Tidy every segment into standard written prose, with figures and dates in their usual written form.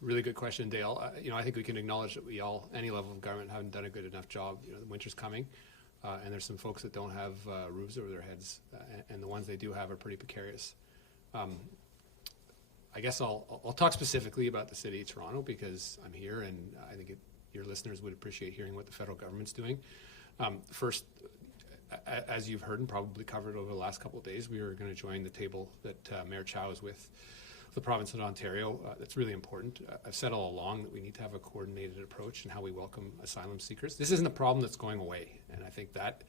Really good question, Dale. I think we can acknowledge that any level of government, haven't done a good enough job. The winter's coming, and there's some folks that don't have roofs over their heads, and the ones they do have are pretty precarious. I guess I'll talk specifically about the City of Toronto because I'm here, and I think your listeners would appreciate hearing what the federal government's doing. First, as you've heard and probably covered over the last couple of days, we are going to join the table that Mayor Chow is with the province of Ontario. That's really important. I've said all along that we need to have a coordinated approach in how we welcome asylum seekers. This isn't a problem that's going away, and I think that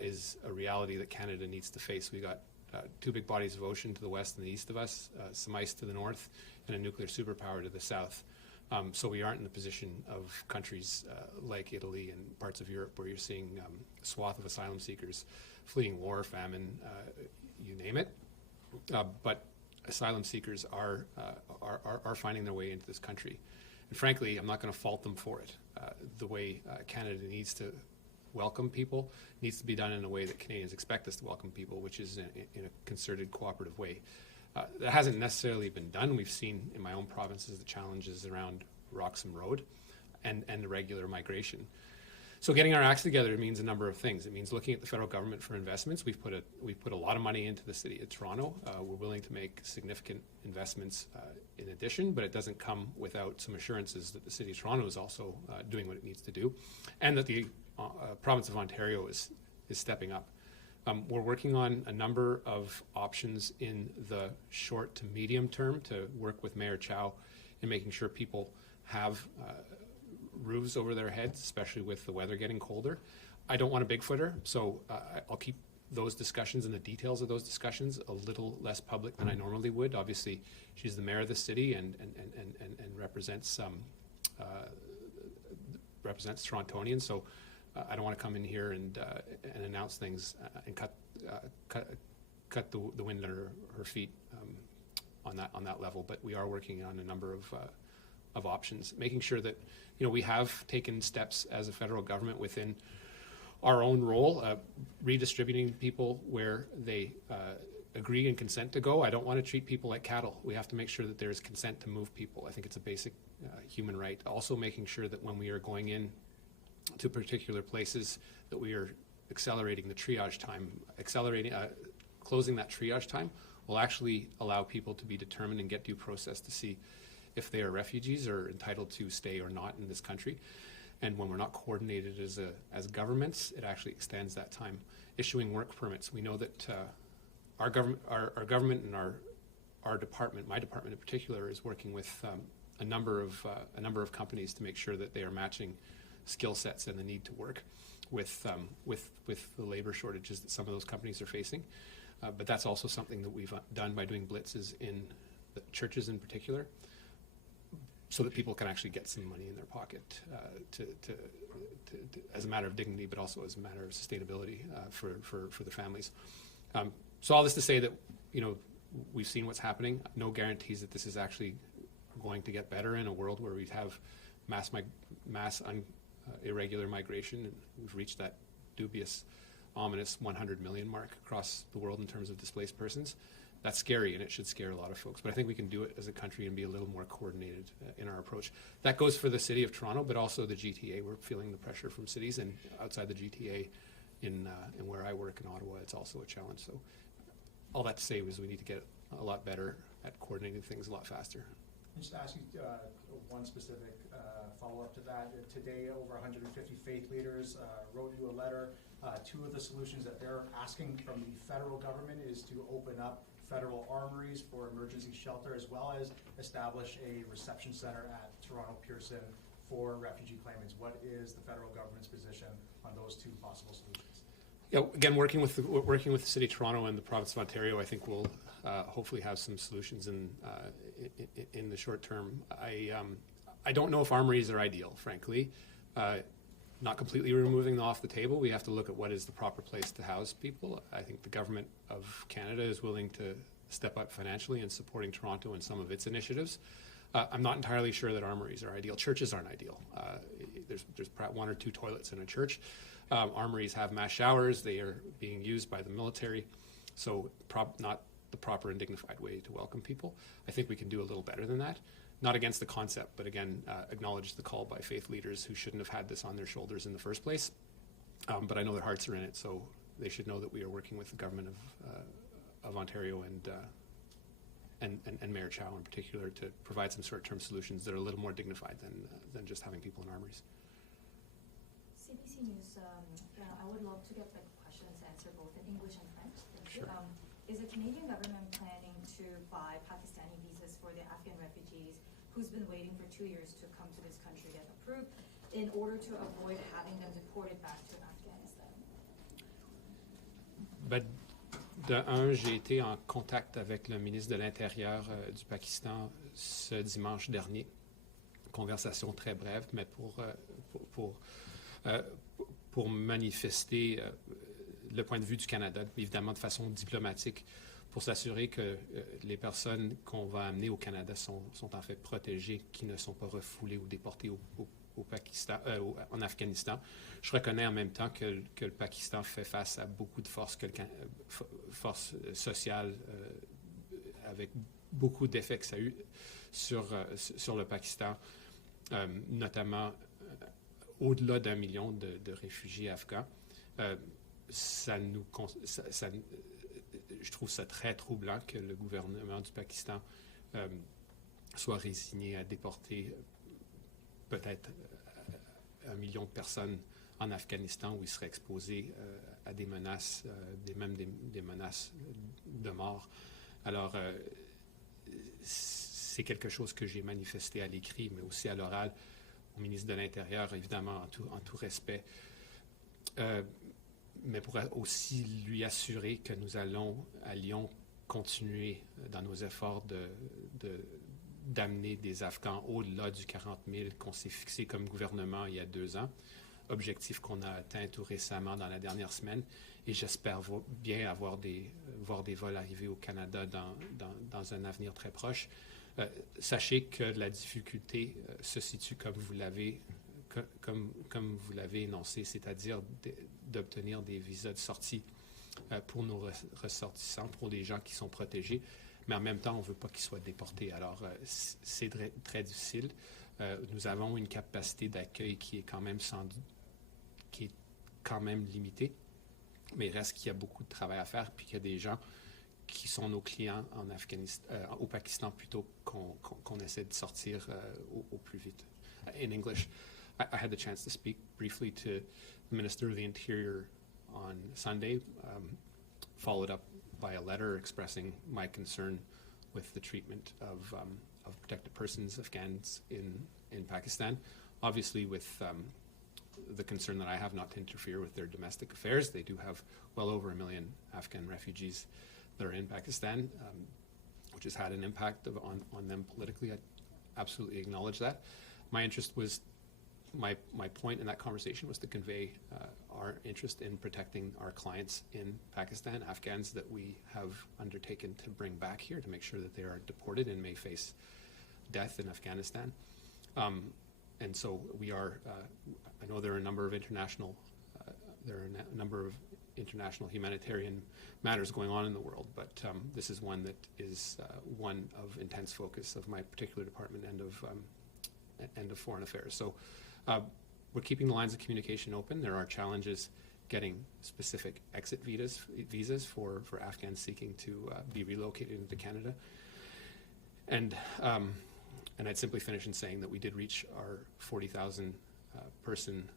is a reality that Canada needs to face. We got two big bodies of ocean to the west and the east of us, some ice to the north, and a nuclear superpower to the south. So we aren't in the position of countries like Italy and parts of Europe where you're seeing a swath of asylum seekers fleeing war, famine, you name it. But asylum seekers are finding their way into this country. And frankly, I'm not going to fault them for it. The way Canada needs to welcome people needs to be done in a way that Canadians expect us to welcome people, which is in a concerted, cooperative way. That hasn't necessarily been done. We've seen in my own provinces the challenges around Roxham Road and irregular migration. So getting our acts together means a number of things. It means looking at the federal government for investments. We've put a lot of money into the City of Toronto. We're willing to make significant investments in addition, but it doesn't come without some assurances that the City of Toronto is also doing what it needs to do, and that the province of Ontario is stepping up. We're working on a number of options in the short to medium term to work with Mayor Chow in making sure people have roofs over their heads, especially with the weather getting colder. I don't want a big footer, so I'll keep those discussions and the details of those discussions a little less public than I normally would. Obviously, she's the mayor of the city and represents Torontonians, so I don't want to come in here and announce things and cut the wind under her feet on that level. But we are working on a number of options, making sure that we have taken steps as a federal government within our own role, redistributing people where they agree and consent to go. I don't want to treat people like cattle. We have to make sure that there is consent to move people. I think it's a basic human right. Also making sure that when we are going in to particular places that we are accelerating the triage time, closing that triage time will actually allow people to be determined and get due process to see if they are refugees or entitled to stay or not in this country. And when we're not coordinated as governments, it actually extends that time. Issuing work permits, we know that our government and our department, my department in particular, is working with a number of companies to make sure that they are matching skill sets and the need to work with the labor shortages that some of those companies are facing. But that's also something that we've done by doing blitzes in the churches in particular, so that people can actually get some money in their pocket as a matter of dignity, but also as a matter of sustainability for the families. So all this to say that we've seen what's happening. No guarantees that this is actually going to get better in a world where we have mass irregular migration, and we've reached that dubious, ominous 100 million mark across the world in terms of displaced persons. That's scary, and it should scare a lot of folks. But I think we can do it as a country and be a little more coordinated in our approach. That goes for the City of Toronto, but also the GTA. We're feeling the pressure from cities, and outside the GTA, in where I work in Ottawa, it's also a challenge. So all that to say is we need to get a lot better at coordinating things a lot faster. Just to ask you one specific follow-up to that. Today, over 150 faith leaders wrote you a letter. Two of the solutions that they're asking from the federal government is to open up federal armories for emergency shelter, as well as establish a reception center at Toronto Pearson for refugee claimants. What is the federal government's position on those two possible solutions? Yeah, again, working with the City of Toronto and the province of Ontario, I think we'll hopefully have some solutions in the short term. I don't know if armories are ideal, frankly. Not completely removing them off the table. We have to look at what is the proper place to house people. I think the government of Canada is willing to step up financially in supporting Toronto and some of its initiatives. I'm not entirely sure that armories are ideal. Churches aren't ideal. There's perhaps one or two toilets in a church. Armories have mass showers. They are being used by the military, so not the proper and dignified way to welcome people. I think we can do a little better than that. not against the concept, but again, acknowledge the call by faith leaders who shouldn't have had this on their shoulders in the first place. But I know their hearts are in it, so they should know that we are working with the government of Ontario and Mayor Chow in particular to provide some short-term solutions that are a little more dignified than just having people in armories. CBC News, I would love to get the questions answered both in English and French. Thank you. Sure. Is the Canadian government planning to buy Pakistani visas for the Afghan refugees who's been waiting for 2 years to come to this country get approved in order to avoid having them deported back to Afghanistan? J'ai été en contact avec le ministre de l'Intérieur du Pakistan ce dimanche dernier. Conversation très brève, mais pour manifester le point de vue du Canada, évidemment de façon diplomatique, pour s'assurer que les personnes qu'on va amener au Canada sont en fait protégées, qui ne sont pas refoulées ou déportées au Pakistan, en Afghanistan. Je reconnais en même temps que le Pakistan fait face à beaucoup de forces sociales avec beaucoup d'effets que ça a eu sur le Pakistan, notamment au-delà d'1 million de réfugiés afghans. Je trouve ça très troublant que le gouvernement du Pakistan soit résigné à déporter peut-être 1 million de personnes en Afghanistan où ils seraient exposés à des menaces, même des menaces de mort. Alors, c'est quelque chose que j'ai manifesté à l'écrit, mais aussi à l'oral au ministre de l'Intérieur, évidemment, en tout respect. Mais pour aussi lui assurer que nous allions continuer dans nos efforts d'amener des Afghans au-delà du 40 000 qu'on s'est fixé comme gouvernement il y a 2 ans, objectif qu'on a atteint tout récemment dans la dernière semaine, et j'espère bien voir des vols arriver au Canada dans un avenir très proche. Sachez que la difficulté se situe comme vous l'avez énoncé, c'est-à-dire d'obtenir des visas de sortie pour nos ressortissants, pour les gens qui sont protégés, mais en même temps, on ne veut pas qu'ils soient déportés. Alors, c'est très difficile. Nous avons une capacité d'accueil qui est quand même limitée, mais il reste qu'il y a beaucoup de travail à faire, puis qu'il y a des gens qui sont nos clients en Afghanistan, au Pakistan plutôt qu'on essaie de sortir au plus vite. In English, I had the chance to speak briefly to the Minister of the Interior on Sunday, followed up by a letter expressing my concern with the treatment of protected persons, Afghans in Pakistan. Obviously with the concern that I have not to interfere with their domestic affairs. They do have well over 1 million Afghan refugees that are in Pakistan, which has had an impact on them politically. I absolutely acknowledge that. My interest was, my point in that conversation was to convey our interest in protecting our clients in Pakistan, Afghans that we have undertaken to bring back here to make sure that they are deported and may face death in Afghanistan. And so we are, I know there are a number of international humanitarian matters going on in the world, but this is one that is one of intense focus of my particular department and of foreign affairs. So we're keeping the lines of communication open. There are challenges getting specific exit visas for Afghans seeking to be relocated into Canada. And I'd simply finish in saying that we did reach our 40,000 person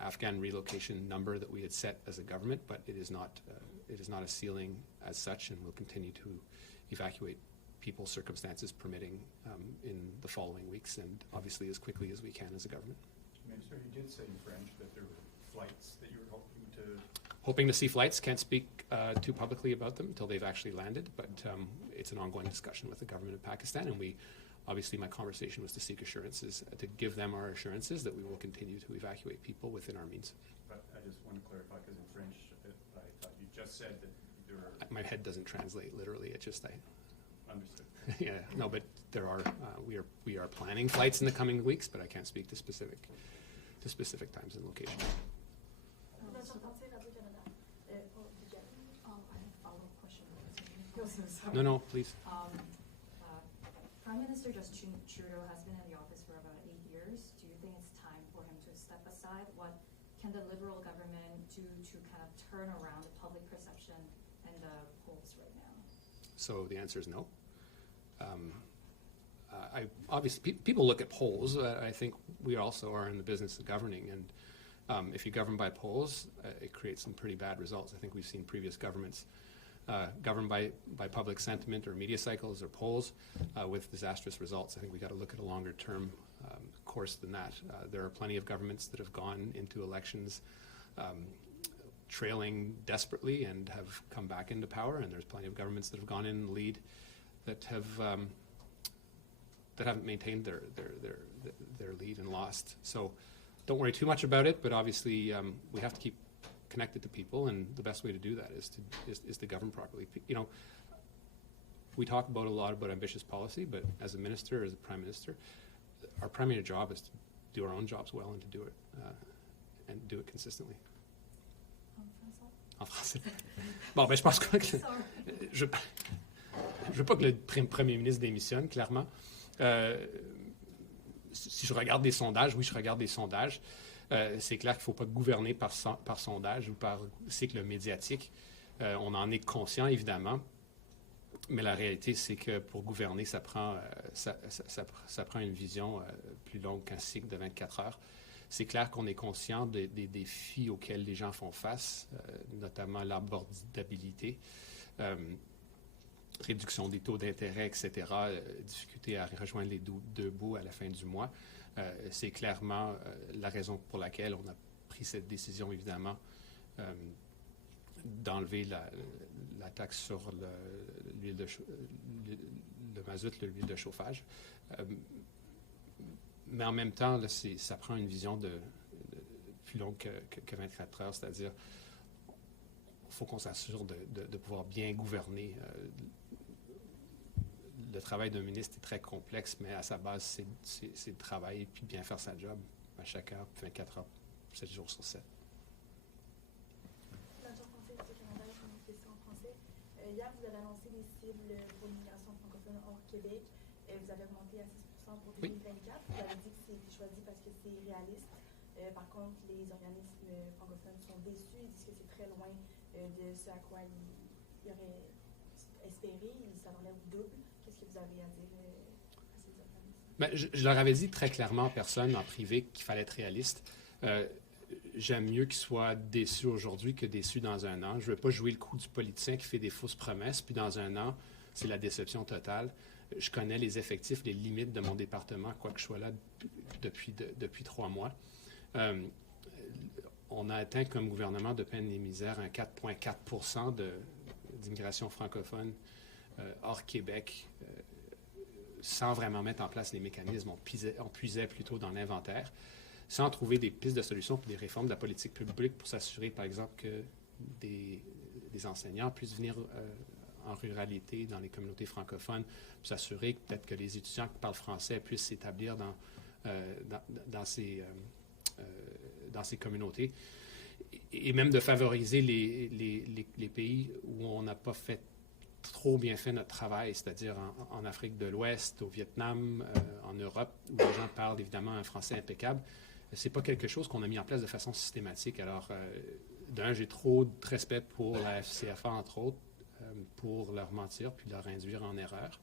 Afghan relocation number that we had set as a government, but it is not a ceiling as such, and we'll continue to evacuate people, circumstances permitting, in the following weeks, and obviously as quickly as we can as a government. Minister, you did say in French that there were flights that you were hoping to see flights. Can't speak too publicly about them until they've actually landed, but it's an ongoing discussion with the government of Pakistan, and obviously my conversation was to seek assurances, to give them our assurances that we will continue to evacuate people within our means. But I just want to clarify, because in French, I thought you just said that there are... My head doesn't translate literally, Understood. Yeah, no, but there are, we are planning flights in the coming weeks, but I can't speak to specific times and locations. I have a follow-up question. No, please. Prime Minister Justin Trudeau has been in the office for about 8 years. Do you think it's time for him to step aside? What can the Liberal government do to kind of turn around the public perception and the polls right now? So the answer is no. Obviously, people look at polls. I think we also are in the business of governing, and if you govern by polls, it creates some pretty bad results. I think we've seen previous governments governed by public sentiment or media cycles or polls with disastrous results. I think we've got to look at a longer-term course than that. There are plenty of governments that have gone into elections trailing desperately and have come back into power, and there's plenty of governments that have gone in the lead that haven't maintained their lead and lost. So don't worry too much about it, but obviously we have to keep connected to people, and the best way to do that is to govern properly. You know, we talk a lot about ambitious policy, but as a minister, as a prime minister, our primary job is to do our own jobs well and to do it consistently. En français. Bon, ben je pense que je veux pas que le premier ministre démissionne, clairement. Si je regarde des sondages, oui, je regarde des sondages. C'est clair qu'il ne faut pas gouverner par sondage ou par cycle médiatique. On en est conscient, évidemment. Mais la réalité, c'est que pour gouverner, ça prend une vision plus longue qu'un cycle de 24 heures. C'est clair qu'on est conscient des défis auxquels les gens font face, notamment l'abordabilité, réduction des taux d'intérêt, etc., difficulté à rejoindre les deux bouts à la fin du mois. C'est clairement la raison pour laquelle on a pris cette décision, évidemment, d'enlever la taxe sur le mazout, l'huile de chauffage. Mais en même temps, là, ça prend une vision de plus longue que 24 heures, c'est-à-dire il faut qu'on s'assure de pouvoir bien gouverner. Le travail d'un ministre est très complexe, mais à sa base, c'est de travailler puis bien faire sa job à chaque heure, 24 heures, 7 jours sur 7. L'agent français du Canada, j'ai une question en français. Hier, vous avez annoncé des cibles pour l'immigration francophone hors Québec. Vous avez remonté à 6% pour 2024. Vous avez dit que c'est choisi parce que c'est réaliste. Par contre, les organismes francophones sont déçus. Ils disent que c'est très loin de ce à quoi ils auraient espéré. Ils s'en enlèvent double. Qu'est-ce que vous avez à dire à ces organismes? Ben, je leur avais dit très clairement en personne, en privé, qu'il fallait être réaliste. J'aime mieux qu'ils soient déçus aujourd'hui que déçus dans un an. Je ne veux pas jouer le coup du politicien qui fait des fausses promesses, puis dans un an, c'est la déception totale. Je connais les effectifs, les limites de mon département, quoique je sois là depuis 3 mois. On a atteint comme gouvernement de peine et misère un 4,4% d'immigration francophone hors Québec, sans vraiment mettre en place les mécanismes. On puisait plutôt dans l'inventaire, sans trouver des pistes de solutions pour des réformes de la politique publique pour s'assurer, par exemple, que des enseignants puissent venir en ruralité, dans les communautés francophones, pour s'assurer peut-être que les étudiants qui parlent français puissent s'établir dans ces communautés. Et même de favoriser les pays où on n'a pas trop bien fait notre travail, c'est-à-dire en Afrique de l'Ouest, au Vietnam, en Europe, où les gens parlent évidemment un français impeccable. C'est pas quelque chose qu'on a mis en place de façon systématique. Alors, d'un, j'ai trop de respect pour la FCFA, entre autres, pour leur mentir puis leur induire en erreur.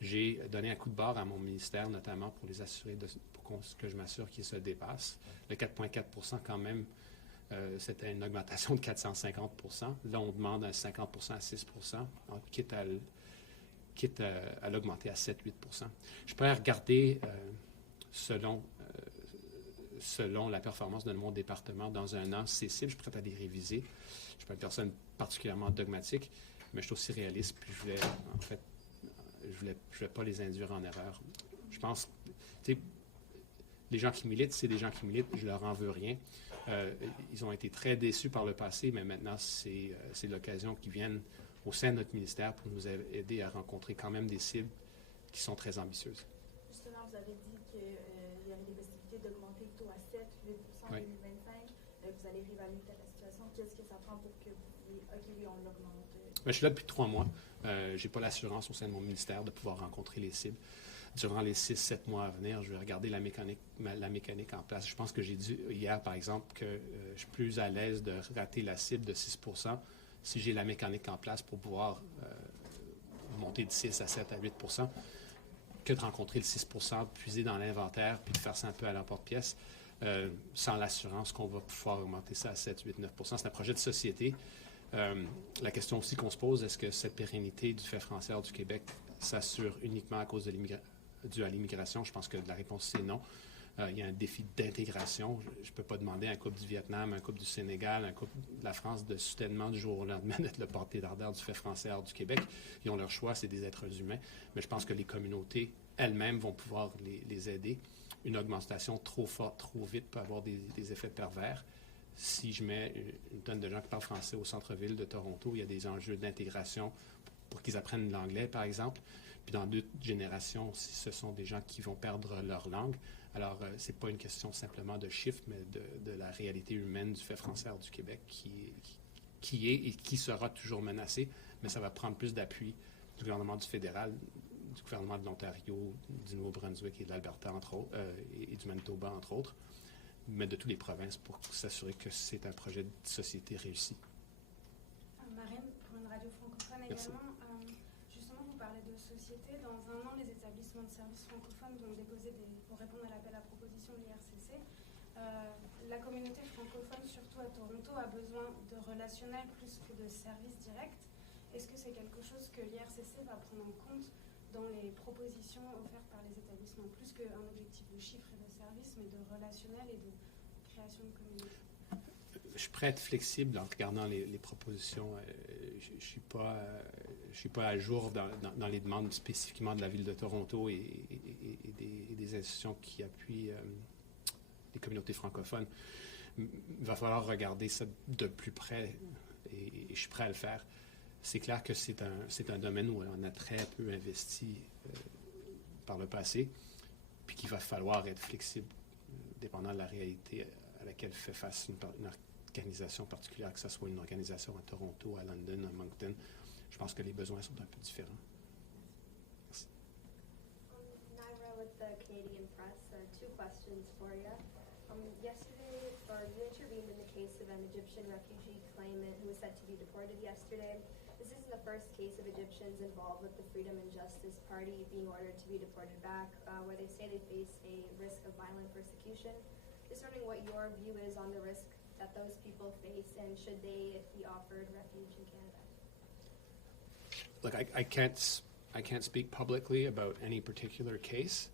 J'ai donné un coup de barre à mon ministère, notamment pour les assurer, pour que je m'assure qu'ils se dépassent. Le 4,4 quand même, c'était une augmentation de 450 Là, on demande un 50 à 6 quitte à l'augmenter à 7-8 Je pourrais regarder selon la performance de mon département dans un an, ces cibles, je suis prêt à les réviser. Je ne suis pas une personne particulièrement dogmatique, mais je suis aussi réaliste, puis je voulais pas les induire en erreur. Je pense, tu sais, les gens qui militent, c'est des gens qui militent, je leur en veux rien. Ils ont été très déçus par le passé, mais maintenant, c'est l'occasion qu'ils viennent au sein de notre ministère pour nous aider à rencontrer quand même des cibles qui sont très ambitieuses. Justement, vous avez dit qu'il y avait des possibilités d'augmenter le taux à 7-8% en 2025. Vous allez réévaluer la situation. Qu'est-ce que ça prend pour que vous disiez « OK, oui, on l'augmente » Je suis là depuis 3 mois. Je n'ai pas l'assurance au sein de mon ministère de pouvoir rencontrer les cibles. durant les 6-7 mois à venir, je vais regarder la mécanique en place. Je pense que j'ai dit hier, par exemple, que je suis plus à l'aise de rater la cible de 6 % si j'ai la mécanique en place pour pouvoir monter de 6 à 7 à 8 % que de rencontrer le 6 %, puiser dans l'inventaire, puis de faire ça un peu à l'emporte-pièce, sans l'assurance qu'on va pouvoir augmenter ça à 7, 8, 9 %. C'est un projet de société. La question aussi qu'on se pose, est-ce que cette pérennité du fait français hors du Québec s'assure uniquement à cause dû à l'immigration? Je pense que la réponse, c'est non. Il y a un défi d'intégration. Je ne peux pas demander à un couple du Vietnam, un couple du Sénégal, un couple de la France de soudainement, du jour au lendemain, d'être le porte-étendard du fait français hors du Québec. Ils ont leur choix, c'est des êtres humains. Mais je pense que les communautés elles-mêmes vont pouvoir les aider. Une augmentation trop forte, trop vite peut avoir des effets pervers. Si je mets une tonne de gens qui parlent français au centre-ville de Toronto, il y a des enjeux d'intégration pour qu'ils apprennent l'anglais, par exemple. Puis dans 2 générations, si ce sont des gens qui vont perdre leur langue, alors ce n'est pas une question simplement de chiffres, mais de la réalité humaine du fait français hors du Québec qui est et qui sera toujours menacée, mais ça va prendre plus d'appui du gouvernement du fédéral, du gouvernement de l'Ontario, du Nouveau-Brunswick et de l'Alberta, entre autres, et du Manitoba, entre autres, mais de toutes les provinces pour s'assurer que c'est un projet de société réussi. Marine, pour une radio francophone Merci. également. Justement, vous parlez de société. Dans 1 an, les établissements de services francophones vont répondre à l'appel à proposition de l'IRCC. La communauté francophone, surtout à Toronto, a besoin de relationnel plus que de services directs. Est-ce que c'est quelque chose que l'IRCC va prendre en compte dans les propositions offertes par les établissements, plus qu'un objectif de chiffres et de services, mais de relationnel et de création de communauté? Je suis prêt à être flexible en regardant les propositions. Je ne suis pas à jour dans les demandes spécifiquement de la Ville de Toronto et des institutions qui appuient les communautés francophones. Il va falloir regarder ça de plus près et je suis prêt à le faire. C'est clair que c'est un domaine où on a très peu investi par le passé, puis qu'il va falloir être flexible, dépendant de la réalité à laquelle fait face une organisation particulière, que ce soit une organisation à Toronto, à London, à Moncton. Je pense que les besoins sont un peu différents. Merci. Naira with the Canadian Press. 2 questions for you. Yesterday, you intervened in the case of an Egyptian refugee claimant who was said to be deported yesterday. This isn't the first case of Egyptians involved with the Freedom and Justice Party being ordered to be deported back, where they say they face a risk of violent persecution. Just wondering what your view is on the risk that those people face, and should they be offered refuge in Canada? Look, I can't speak publicly about any particular case.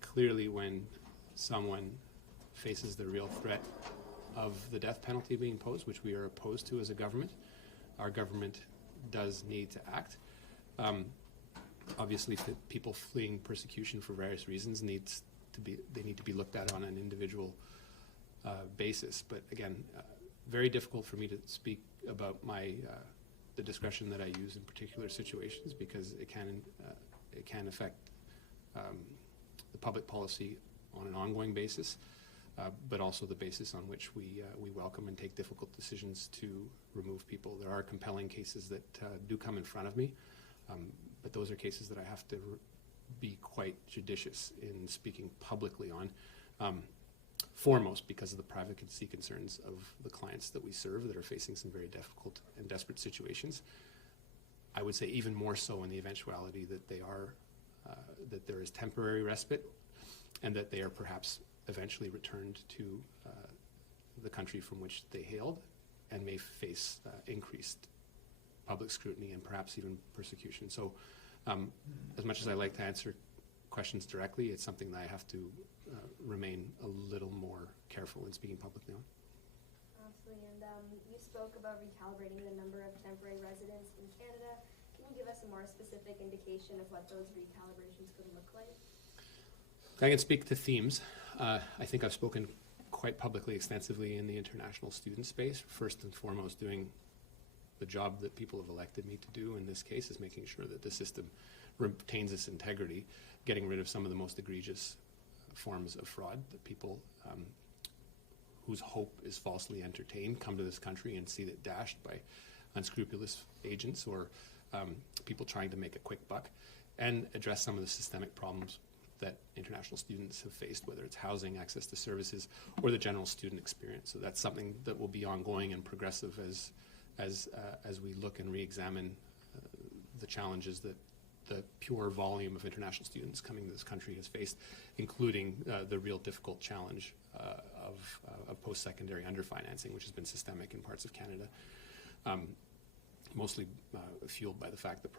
Clearly, when someone faces the real threat of the death penalty being imposed, which we are opposed to as a government, our government does need to act. Obviously, people fleeing persecution for various reasons need to be looked at on an individual basis. But again, very difficult for me to speak about the discretion that I use in particular situations, because it can affect the public policy on an ongoing basis, but also the basis on which we welcome and take difficult decisions to remove people. There are compelling cases that do come in front of me, but those are cases that I have to be quite judicious in speaking publicly on, foremost because of the privacy concerns of the clients that we serve that are facing some very difficult and desperate situations. I would say even more so in the eventuality that that there is temporary respite and that they are perhaps eventually returned to the country from which they hailed and may face increased public scrutiny and perhaps even persecution. So as much as I like to answer questions directly, it's something that I have to remain a little more careful in speaking publicly on. Absolutely, and you spoke about recalibrating the number of temporary residents in Canada. Can you give us a more specific indication of what those recalibrations could look like? I can speak to themes. I think I've spoken quite publicly, extensively in the international student space. First and foremost, doing the job that people have elected me to do in this case is making sure that the system retains its integrity, getting rid of some of the most egregious forms of fraud that people whose hope is falsely entertained come to this country and see it dashed by unscrupulous agents or people trying to make a quick buck. and address some of the systemic problems that international students have faced, whether it's housing, access to services, or the general student experience. So that's something that will be ongoing and progressive as we look and re-examine the challenges that the pure volume of international students coming to this country has faced, including the real difficult challenge of post-secondary underfinancing, which has been systemic in parts of Canada, mostly fueled by the fact that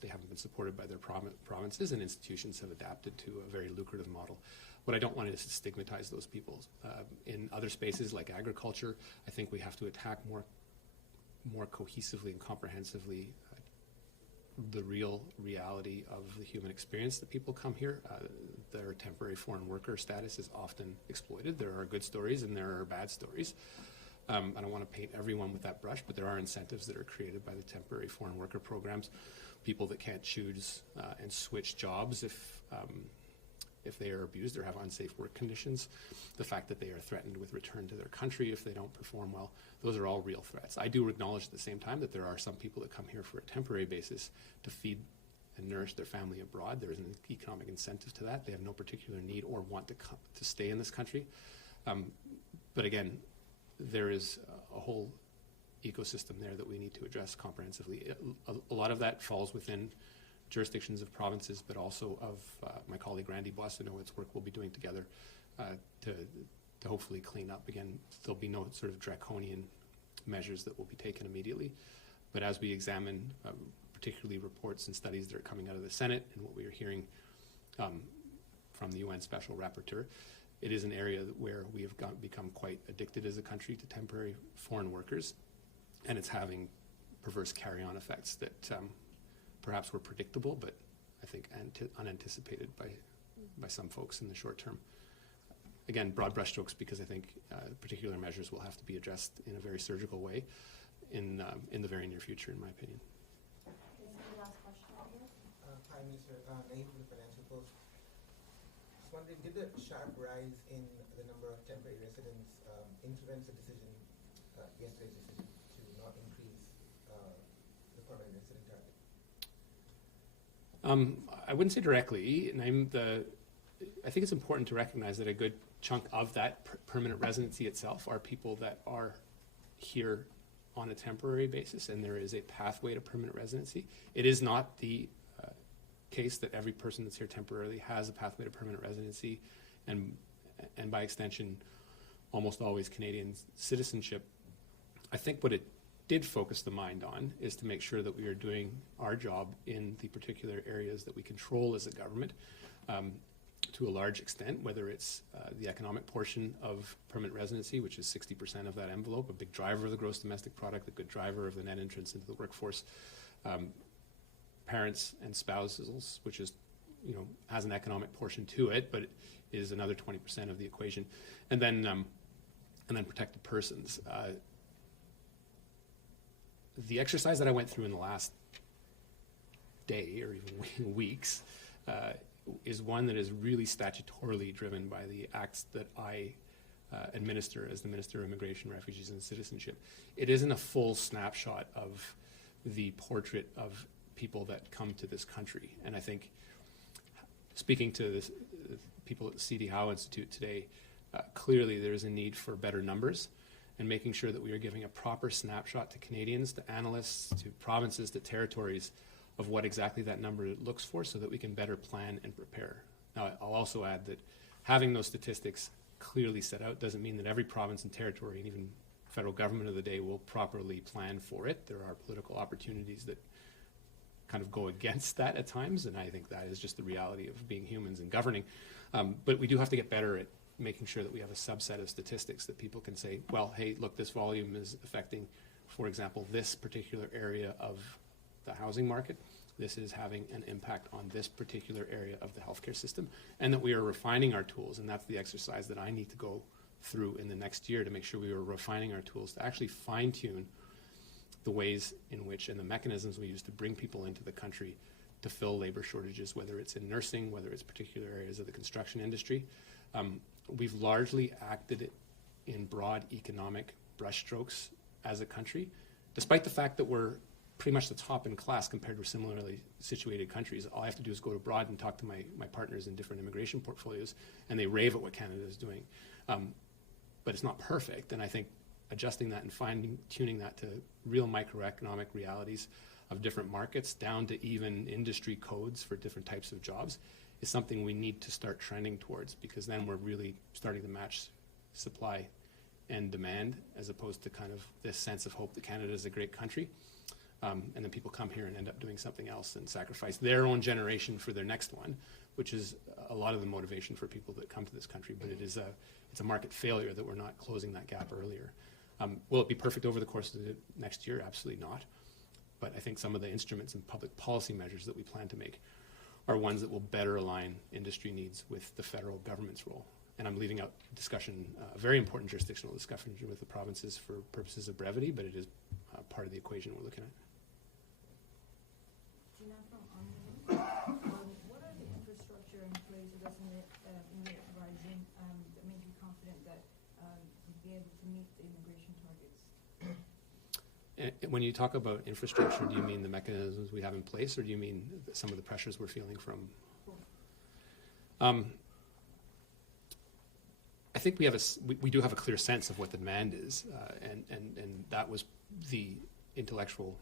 they haven't been supported by their provinces, and institutions have adapted to a very lucrative model. What I don't want is to stigmatize those people. In other spaces like agriculture, I think we have to attack more cohesively and comprehensively the real reality of the human experience that people come here. Their temporary foreign worker status is often exploited. There are good stories and there are bad stories. I don't want to paint everyone with that brush, but there are incentives that are created by the temporary foreign worker programs. People that can't choose and switch jobs if they are abused or have unsafe work conditions. The fact that they are threatened with return to their country if they don't perform well. Those are all real threats. I do acknowledge at the same time that there are some people that come here for a temporary basis to feed and nourish their family abroad. There is an economic incentive to that. They have no particular need or want to stay in this country. But again, there is a whole ecosystem there that we need to address comprehensively. A lot of that falls within jurisdictions of provinces, but also of my colleague Randy Boissonneau. It's work we'll be doing together to hopefully clean up. Again, there'll be no sort of draconian measures that will be taken immediately. But as we examine particularly reports and studies that are coming out of the Senate and what we are hearing from the UN Special Rapporteur, it is an area where we have become quite addicted as a country to temporary foreign workers, and it's having perverse carry-on effects that perhaps were predictable, but I think unanticipated by some folks in the short term. Again, broad brushstrokes, because I think particular measures will have to be addressed in a very surgical way in the very near future, in my opinion. Last question right here. Hi, Minister. Naeem from the Financial Post. Just wondering, did the sharp rise in the number of temporary residents influence the decision, yesterday's decision, to not increase the permanent resident target? I wouldn't say directly. I think it's important to recognize that a good chunk of that permanent residency itself are people that are here on a temporary basis, and there is a pathway to permanent residency. It is not the case that every person that's here temporarily has a pathway to permanent residency, and by extension, almost always Canadian citizenship. I think what it did focus the mind on is to make sure that we are doing our job in the particular areas that we control as a government to a large extent, whether it's the economic portion of permanent residency, which is 60% of that envelope, a big driver of the gross domestic product, a good driver of the net entrance into the workforce, parents and spouses, which is, has an economic portion to it, but it is another 20% of the equation, and then protected persons. The exercise that I went through in the last day or even weeks is one that is really statutorily driven by the acts that I administer as the Minister of Immigration, Refugees and Citizenship. It isn't a full snapshot of the portrait of people that come to this country. And I think, speaking to people at the C.D. Howe Institute today, clearly there is a need for better numbers and making sure that we are giving a proper snapshot to Canadians, to analysts, to provinces, to territories of what exactly that number looks for so that we can better plan and prepare. Now, I'll also add that having those statistics clearly set out doesn't mean that every province and territory and even federal government of the day will properly plan for it. There are political opportunities that kind of go against that at times, and I think that is just the reality of being humans and governing. But we do have to get better at making sure that we have a subset of statistics that people can say, well, hey, look, this volume is affecting, for example, this particular area of the housing market. This is having an impact on this particular area of the healthcare system, and that we are refining our tools, and that's the exercise that I need to go through in the next year to make sure we are refining our tools to actually fine-tune the ways in which and the mechanisms we use to bring people into the country to fill labor shortages, whether it's in nursing, whether it's particular areas of the construction industry. We've largely acted in broad economic brushstrokes as a country, despite the fact that we're pretty much the top in class compared to similarly situated countries. All I have to do is go abroad and talk to my partners in different immigration portfolios, and they rave at what Canada is doing. But it's not perfect, and I think adjusting that and fine-tuning that to real microeconomic realities of different markets down to even industry codes for different types of jobs is something we need to start trending towards, because then we're really starting to match supply and demand, as opposed to kind of this sense of hope that Canada is a great country. And then people come here and end up doing something else and sacrifice their own generation for their next one, which is a lot of the motivation for people that come to this country. But it's a market failure that we're not closing that gap earlier. Will it be perfect over the course of the next year? Absolutely not. But I think some of the instruments and public policy measures that we plan to make are ones that will better align industry needs with the federal government's role. And I'm leaving out discussion, a very important jurisdictional discussion with the provinces for purposes of brevity, but it is part of the equation we're looking at. Gina from what are the infrastructure in place that doesn't emit rising that make you confident that you'll be able to meet the immigration targets? And when you talk about infrastructure, do you mean the mechanisms we have in place, or do you mean some of the pressures we're feeling from? I think we do have a clear sense of what the demand is, and that was the intellectual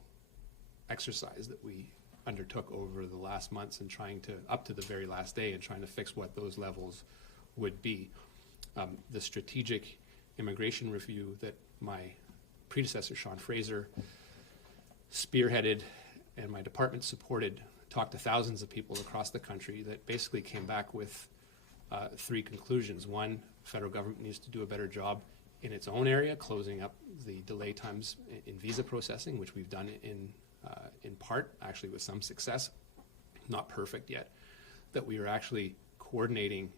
exercise that we undertook over the last months, and trying to, up to the very last day, and trying to fix what those levels would be. The strategic immigration review that my predecessor, Sean Fraser, spearheaded and my department supported, talked to thousands of people across the country, that basically came back with 3 conclusions. One, federal government needs to do a better job in its own area, closing up the delay times in visa processing, which we've done in part, actually with some success, not perfect yet. That we are actually coordinating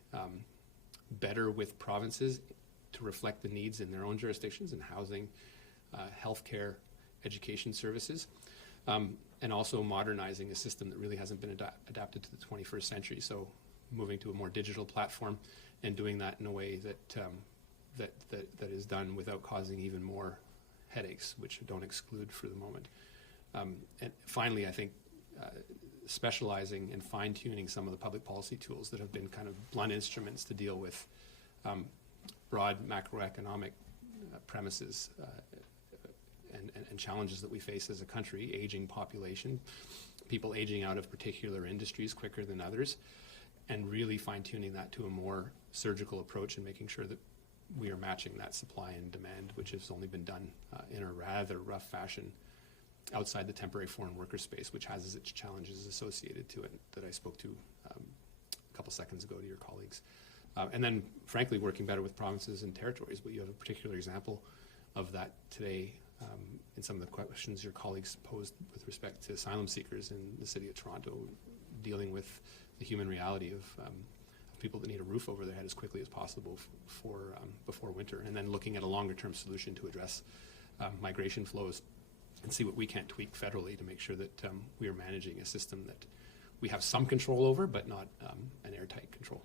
better with provinces to reflect the needs in their own jurisdictions in housing, healthcare, education services, and also modernizing a system that really hasn't been adapted to the 21st century. So moving to a more digital platform and doing that in a way that is done without causing even more headaches, which don't exclude for the moment. And finally, I think specializing and fine-tuning some of the public policy tools that have been kind of blunt instruments to deal with broad macroeconomic premises and challenges that we face as a country: aging population, people aging out of particular industries quicker than others, and really fine-tuning that to a more surgical approach and making sure that we are matching that supply and demand, which has only been done in a rather rough fashion outside the temporary foreign worker space, which has its challenges associated to it that I spoke to a couple seconds ago to your colleagues. And then, frankly, working better with provinces and territories. But you have a particular example of that today in some of the questions your colleagues posed with respect to asylum seekers in the city of Toronto, dealing with the human reality of people that need a roof over their head as quickly as possible before winter, and then looking at a longer-term solution to address migration flows and see what we can tweak federally to make sure that we are managing a system that we have some control over, but not an airtight control.